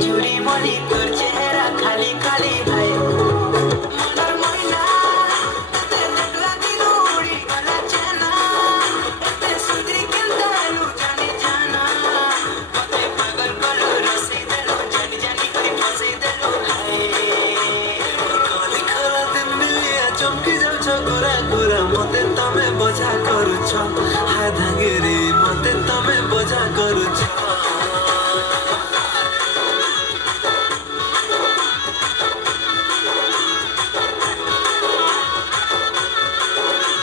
झुरी मली तोर चेहरा खाली खाली है मनर मइना ते देखला दिनु उड़ी गला चेना ते सुंदरी केंदालू जाने जाना मते पागल करो रसी देलो जानी जानी करी फसे देलो कली खरा दिन मिलिया चमकी जाउछ गोरा गोरा मते तमे बजा करूछ हाय धांगेरी मते तमे बजा करूछ